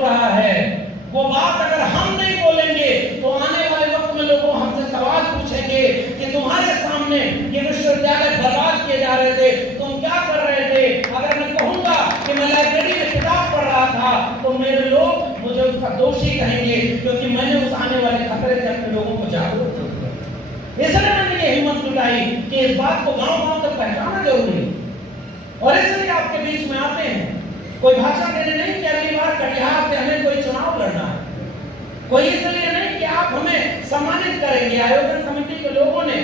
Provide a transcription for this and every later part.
बोल रहा है, वो बात अगर हम नहीं बोलेंगे तो आने वाले वक्त में लोगों हमसे सवाल पूछेंगे कि तुम्हारे सामने ये विश्वविद्यालय बर्बाद किए जा रहे थे, तुम क्या कर रहे थे। अगर मैं कहूंगा कि मैं लाइब्रेरी में किताब पढ़ रहा था तो मेरे लोग मुझे उसका दोषी कहेंगे, क्योंकि मैंने उस आने वाले खतरे से अपने लोगों को जागरूक किया। इसलिए मैंने ये हिम्मत जुटाई कि इस बात को गांव-गांव तक पहुंचाना जरूरी है, और इसलिए आपके बीच में आते हैं। कोई भाषण देने नहीं कि अगली बार कटिहार से हमें कोई चुनाव लड़ना है, कोई इसलिए नहीं कि आप हमें सम्मानित करेंगे। आयोजन समिति के लोगों ने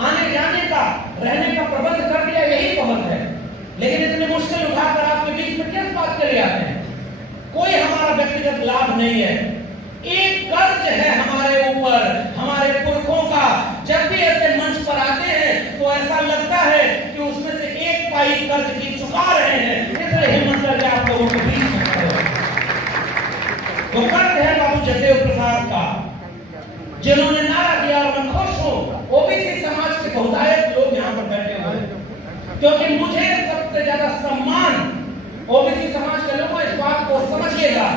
आने जाने का, रहने का प्रबंध कर दिया, यही बहुत है, लेकिन इतनी मुश्किल उठाकर आपके बीच में किस बात के लिए आते हैं? कोई हमारा व्यक्तिगत लाभ नहीं है, एक कर्ज है हमारे ऊपर, हमारे पुरखों का। जब भी ऐसे मंच पर आते हैं तो ऐसा लगता है कि उसमें से एक पाई कर्ज की चुका रहे हैं, इसलिए हिम्मत करके आप लोगों के बीच में खड़े हो। तो कर्ज है बाबू जगदेव प्रसाद का, जिन्होंने नारा दिया, और मैं खुश हूं ओबीसी समाज के बहुतायत लोग यहाँ पर बैठे हुए, क्योंकि मुझे सबसे ज्यादा सम्मान ओबीसी समाज के लोगों, इस बात को समझिएगा,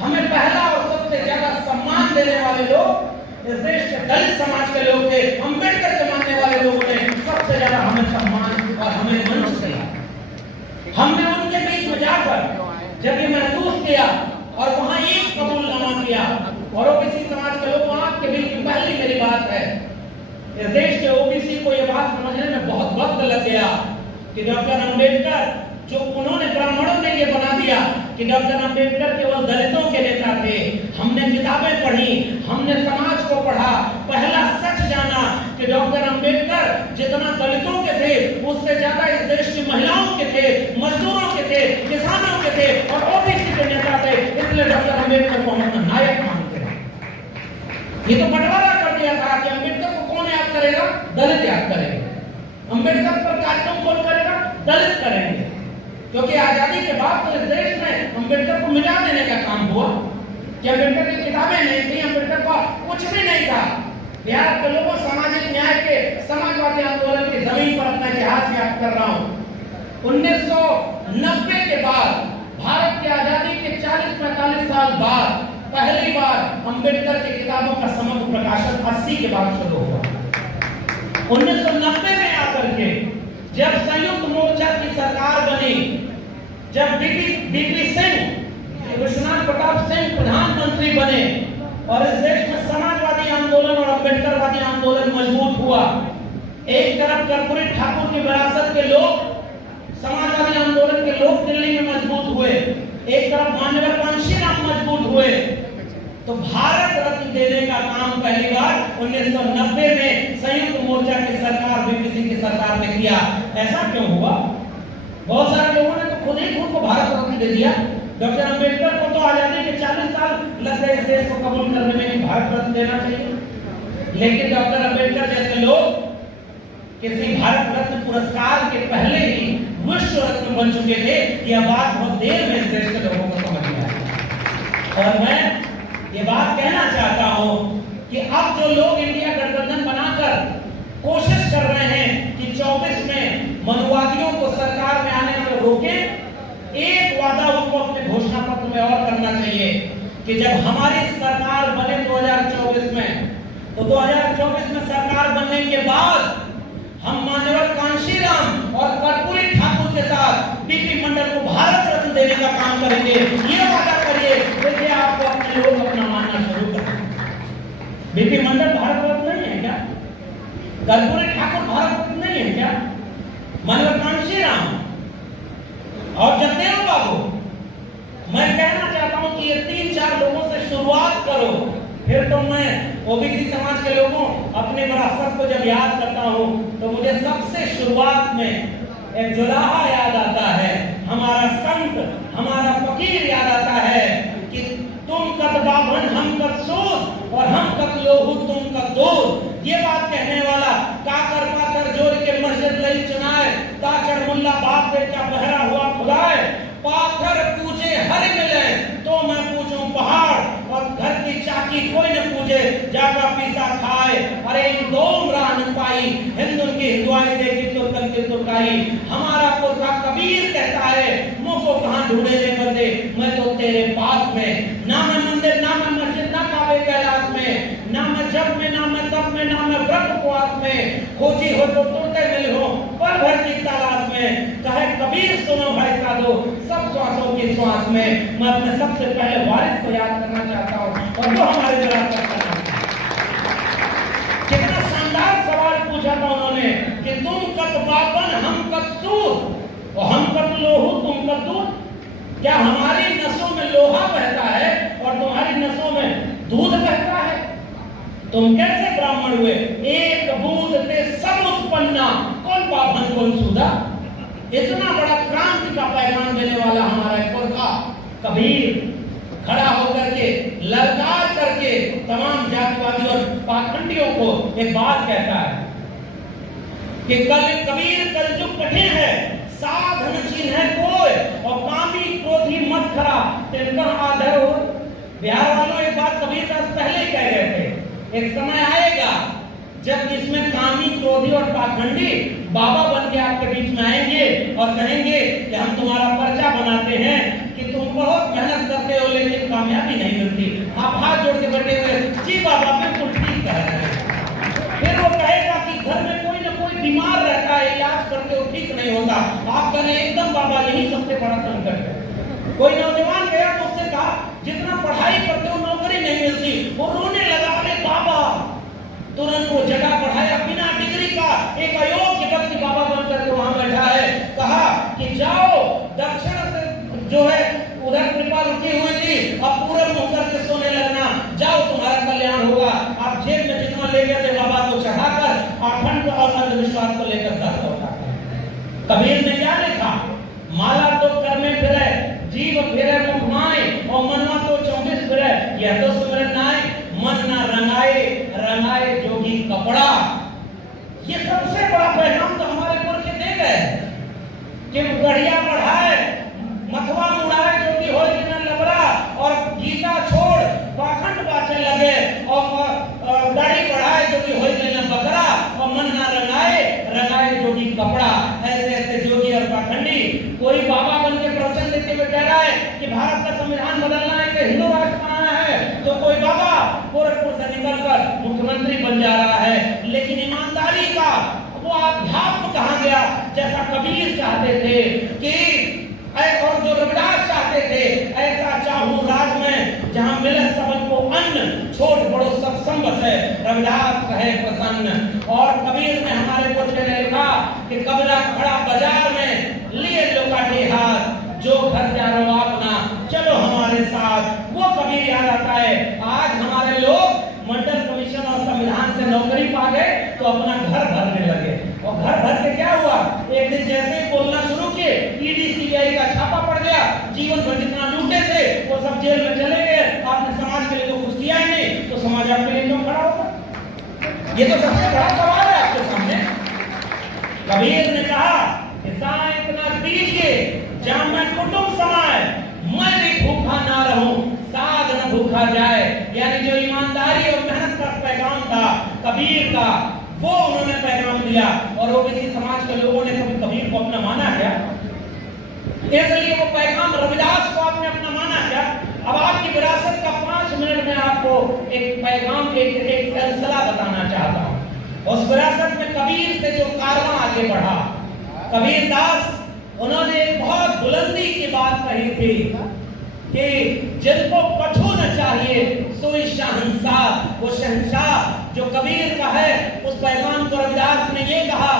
हमें पहला और सबसे ज्यादा सम्मान देने वाले लोग इस देश के दलित समाज के लोग थे। अम्बेडकर के मानने वाले लोगों ने सबसे ज्यादा हमें सम्मान और हमें मंच दिया। हमने उनके बीच में जाकर जब ये महसूस किया और वहां एक कबूलनामा किया, और ओबीसी समाज के लोगों, आपके बीच में पहली मेरी बात है, इस देश के ओबीसी को ये बात समझने में बहुत वक्त लग गया कि डॉक्टर अम्बेडकर, जो उन्होंने ब्राह्मणों ने ये बना दिया कि डॉक्टर अम्बेडकर केवल दलितों के नेता थे। हमने किताबें पढ़ी, हमने समाज को पढ़ा, पहला सच जाना कि डॉक्टर अम्बेडकर जितना दलितों के थे उससे ज्यादा इस देश की महिलाओं के थे, मजदूरों के थे, किसानों के थे और ओबीसी के नेता थे। इसलिए डॉक्टर अम्बेडकर को हम नायक मानते हैं। ये तो बंटवारा कर दिया था कि अम्बेडकर को कौन याद करेगा? दलित याद करेंगे। अम्बेडकर पर कार्यक्रम कौन करेगा? दलित करेंगे, क्योंकि आजादी के बाद तो इस देश में अम्बेडकर को मिटा देने का काम हुआ कि अम्बेडकर की किताबें नहीं थी, अम्बेडकर का कुछ भी नहीं था। बिहार के लोगों, सामाजिक न्याय के समाजवादी आंदोलन की जमीन पर अपना इतिहास याद कर रहा हूँ। 1990 के बाद, भारत की आजादी के 40-45 साल बाद पहली बार अम्बेडकर की किताबों का समग्र प्रकाशन 80 के बाद शुरू हुआ। 1990 में आकर के जब संयुक्त मोर्चा की सरकार बनी, जब बीपी सिंह, विश्वनाथ प्रताप सिंह प्रधानमंत्री बने और इस देश में समाजवादी आंदोलन और अम्बेडकरवादी आंदोलन मजबूत हुआ। एक तरफ कर्पूरी ठाकुर की विरासत के लोग, समाजवादी आंदोलन के लोग दिल्ली में मजबूत हुए, एक तरफ माननीय कांशीराम मजबूत हुए, तो भारत रत्न देने का काम पहली बार 1990 में संयुक्त मोर्चा की सरकार, बीपी सिंह की सरकार ने किया। ऐसा क्यों हुआ? बहुत सारे लोगों ने तो खुद ही खुद को भारत रत्न दे दिया। डॉक्टर अम्बेडकर को तो आजादी के 40 साल लग गए इस देश को कबूल करने में कि भारत रत्न देना चाहिए, लेकिन डॉक्टर अम्बेडकर जैसे लोग किसी भारत रत्न पुरस्कार के पहले ही विश्व रत्न बन चुके थे। यह बात बहुत देर में इस देश के लोगों को समझ में आई, और मैं ये बात कहना चाहता हूं कि अब जो लोग इंडिया गठबंधन बनाकर कोशिश कर रहे हैं कि 24 में मनुवादियों को सरकार में आने से रोकें, एक वादा उनको अपने घोषणा पत्र में और करना चाहिए कि जब हमारी सरकार बने 2024 में, तो 2024 में सरकार बनने के बाद हम माननीय कांशीराम और कर्पूरी ठाकुर के साथ बीपी मंडल को भारत रत्न देने का काम करेंगे। ये वादा करिए, देखिए आपको अपने लोग अपना मानना शुरू करें। बीपी मंडल भारत रत्न नहीं है क्या? कर्पूरी ठाकुर भारत रत्न नहीं है क्या? माननीय कांशीराम और जगदेव बाबू, मैं कहना चाहता हूं कि ये 3-4 लोगों से शुरुआत करो, फिर तो मैं ओबीसी समाज के लोगों अपने विरासत को जब याद करता हूं तो मुझे सबसे शुरुआत में एक जुलाहा याद आता है, हमारा संत, हमारा फकीर याद आता है कि तुम कत बाभन हम कत सूद और हम कत लोहू तुम कत दूध। ये बात कहने वाला काकर पाकर जोड़ के मस्जिद लई चुनाए, ताचड़ मुल्ला बाप पे क्या बहरा हुआ खुदाए, पाथर पूछे हरि मिले तो मैं पूछूं पहाड़, और घर की चाकी कोई न पूछे जाका पीसा खाए। अरे इंदोम राह न पाई, हिंदू की हिंदुआई देखी तुर्कन की तुर्काई। हमारा पुरखा कबीर कहता है, मुंह को कहां ढूंढे रे बंदे, मैं तो तेरे पास हो तो टूटे मिल हो, पल भर की तलाश में, कहे कबीर सुनो भाई साधो, सब श्वासों की श्वास में। मैं अपने सबसे पहले वारिस को याद करना चाहता हूँ और वो हमारे विरासत का नाम है। कितना शानदार सवाल पूछा था उन्होंने कि तुम कत बापन हम कत सूर और हम कत लोहू तुम कत दूध। क्या हमारी नसों में लोहा बहता है और तुम्हारी नसों में दूध बहता है? तुम कैसे ब्राह्मण हुए? एक बूंद ते सब उत्पन्ना, कौन बाभन कौन सूदा। इतना बड़ा क्रांति का पैगाम देने वाला हमारा पुरखा कबीर खड़ा होकर के ललकार करके तमाम जातिवादी और पाखंडियों को एक बात कहता है कि कबीर कलयुग कठिन है, साधनशील है कोई और कामी क्रोधी मत खरा तिनका आदर हो। बिहार वालों एक बात कबीरदास पहले ही कह गए थे, एक समय आएगा जब इसमें कामी क्रोधी और पाखंडी बाबा बन के आपके बीच में आएंगे और कहेंगे कि हम तुम्हारा पर्चा बनाते हैं कि तुम बहुत मेहनत करते हो लेकिन कामयाबी नहीं मिलती। आप हाथ जोड़ के बैठे हुए, जी बाबा बिल्कुल ठीक कह रहे हैं। फिर वो कहेगा कि घर में कोई ना कोई बीमार रहता है, इलाज करते हो ठीक नहीं होता। आप कहें एकदम बाबा यही सबसे बड़ा संकट है। कोई नौजवान गया तो उससे कहा जितना पढ़ाई करते हो नौकरी नहीं मिलती। वो रोने लगा, अरे बाबा, तुरंत वो जगह बढ़ाया बिना डिग्री का, एक अयोग्य व्यक्ति बाबा बनकर के वहां बैठा है। कहा कि जाओ दक्षिण से जो है उधर कृपा रुकी हुई थी, अब पूरे मुंह करके सोने लगना, जाओ तुम्हारा कल्याण होगा। आप जेब में जितना ले गए थे बाबा को चढ़ाकर आखंड और अंधविश्वास को लेकर घर लौटा। कबीर ने क्या लिखा? माला तो कर में फिरे, जीव फिरे मुख माए और मनवा तो 24 फिरे, यह तो सुमिरन नाय, मन ना रंगाए रंगाए जोगी कपड़ा। ये सबसे बड़ा पैगाम तो हमारे पुरखे दे गए कि गढ़िया बढ़ाए, मथवा मुड़ाए जोगी होए बिना लबरा, और गीता छोड़ पाखंड बाचे लगे, और दाढ़ी बढ़ाए जोगी होए बिना बकरा, और मन ना रंगाए रंगाए जोगी कपड़ा। ऐसे ऐसे जोगी और पाखंडी कोई बाबा बन के प्रवचन देते हुए कह रहा है कि भारत का संविधान बदलना है, इसे हिंदू राष्ट्र बनाना है, तो कोई बाबा गोरखपुर से निकलकर मुख्यमंत्री बन जा रहा है। लेकिन ईमानदारी का वो अध्यात्म कहाँ गया? जैसा कबीर चाहते थे कि और जो रविदास चाहते थे, ऐसा चाहूं राज में जहां मिले सबको अन्न, छोट बड़ो सब संगत है, रविदास रहे प्रसन्न। और कबीर ने हमारे पुरखे ने लिखा कि कबीरा खड़ा बाजार में लिए लोकाटे हाथ, जो घर जा रहा अपना चलो हमारे साथ। वो कबीर याद आता है। आज हमारे लोग मंडल कमीशन और संविधान से नौकरी पा गए तो अपना घर भरने लगे, और घर भर के क्या हुआ? एक दिन जैसे ही बोलना शुरू किए, ईडी सीबीआई का छापा पड़ गया, जीवन भर जितना लूटे थे वो सब जेल में चले गए। आपने समाज के लिए तो कुछ किया ही नहीं, तो समाज आपके लिए क्यों खड़ा होगा? ये तो सबसे बड़ा सवाल है आपके सामने। कबीर ने कहा कि साए इतना दीजिए जहां मैं कुटुंब समाए, मैं भी भूखा ना रहूं, साध न भूखा जाए। यानी जो ईमानदारी और मेहनत का पैगाम था कबीर का, वो उन्होंने पैगाम दिया। और ओबीसी समाज के लोगों ने कभी कबीर को अपना माना क्या? इसलिए वो पैगाम रविदास को आपने अपना माना क्या? अब आपकी विरासत का 5 मिनट में आपको एक पैगाम, एक सिलसिला बताना चाहता हूं। उस विरासत में कबीर से जो कारवां आगे बढ़ा, कबीरदास उन्होंने एक बहुत बुलंदी की बात कही थी कि जिनको कछु न चाहिए सोई शहंशाह। वो शहंशाह जो कबीर का है, उस पैगाम को रविदास ने ये कहा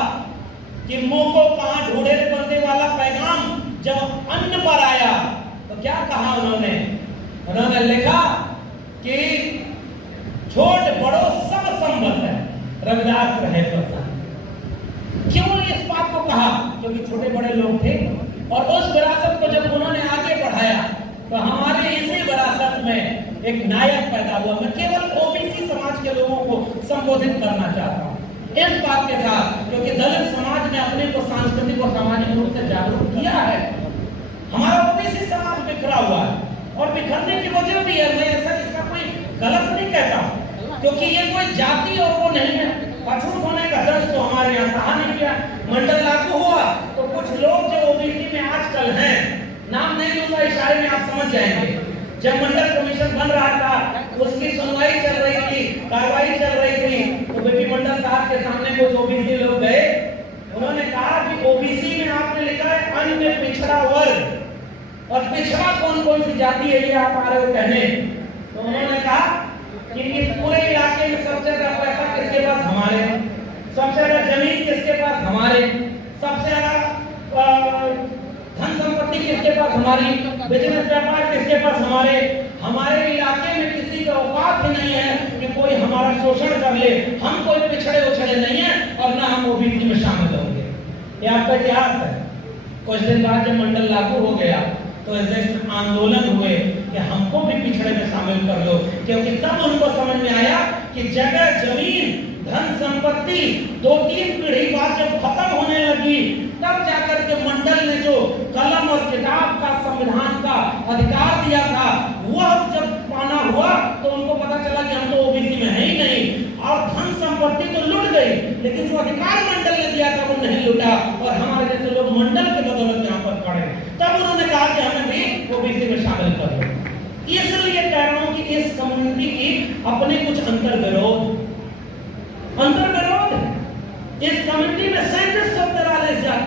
कि मुंह को कहां ढूंढे बंदे वाला पैगाम जब अन्न पर आया तो क्या कहा उन्होंने? उन्होंने लिखा कि छोट बड़ो सब संबंध है, रविदास रहे प्रसन्न। क्यों इस बात को कहा? क्योंकि छोटे बड़े लोग थे, और उस विरासत को जब उन्होंने आगे बढ़ाया तो हमारे इसी विरासत में एक नायक पैदा हुआ। मैं केवल ओबीसी समाज के लोगों को संबोधित करना चाहता हूँ इस बात के साथ, क्योंकि दलित समाज ने अपने को सांस्कृतिक और सामाजिक रूप से जागरूक किया है। हमारा ओबीसी समाज बिखरा हुआ है, और बिखरने की वजह भी है। मैं ऐसा इसका कोई गलत नहीं कहता, क्योंकि ये कोई जाति और वो नहीं है। अछूत होने का दर्द तो हमारे यहाँ सहा नहीं किया। मंडल लागू हुआ तो कुछ लोग जो ओबीसी में आजकल हैं, नाम नहीं लूंगा, इशारे में आप समझ जाएंगे, जब मंडल कमीशन बन रहा था, उसकी सुनवाई चल रही थी, कार्रवाई चल रही थी, तो बीपी मंडल साहब के सामने कुछ ओबीसी लोग गए। उन्होंने कहा कि ओबीसी में आपने लिखा है अन्य पिछड़ा वर्ग, और पिछड़ा कौन कौन सी जाति है ये आप आ रहे हो कहने। तो उन्होंने कहा कि इस पूरे इलाके में सबसे ज्यादा पैसा किसके पास? हमारे। सबसे ज्यादा जमीन किसके पास? हमारे। सबसे ज्यादा धन संपत्ति किसके पास? हमारी। बिजनेस व्यापार किसके पास? हमारे। हमारे इलाके में किसी का औकात ही नहीं है कि कोई हमारा शोषण कर ले। हम कोई पिछड़े उछड़े नहीं है और ना हम ओबीसी में शामिल होंगे। ये आपका इतिहास है। कुछ दिन बाद जब मंडल लागू हो गया तो ऐसे आंदोलन हुए कि हमको भी पिछड़े में शामिल कर लो, क्योंकि तब उनको समझ में आया कि जगह जमीन धन संपत्ति 2-3 पीढ़ी बाद जब खत्म होने लगी, तब जाकर के मंडल ने जो कलम और किताब का संविधान का अधिकार दिया था, वह जब पाना हुआ तो उनको पता चला कि हम तो ओबीसी में है ही नहीं, और धन संपत्ति तो लुट गई, लेकिन जो अधिकार मंडल ने दिया था वो नहीं लुटा, और हमारे जैसे लोग मंडल के बदौलत यहाँ पर पड़े। तब उन्होंने कहा कि हमें भी ओबीसी में शामिल कर लो। इसलिए कह रहा हूं कि इस कम्युनिटी की अपने कुछ अंतर विरोध है। इस कम्युनिटी में 37 जाति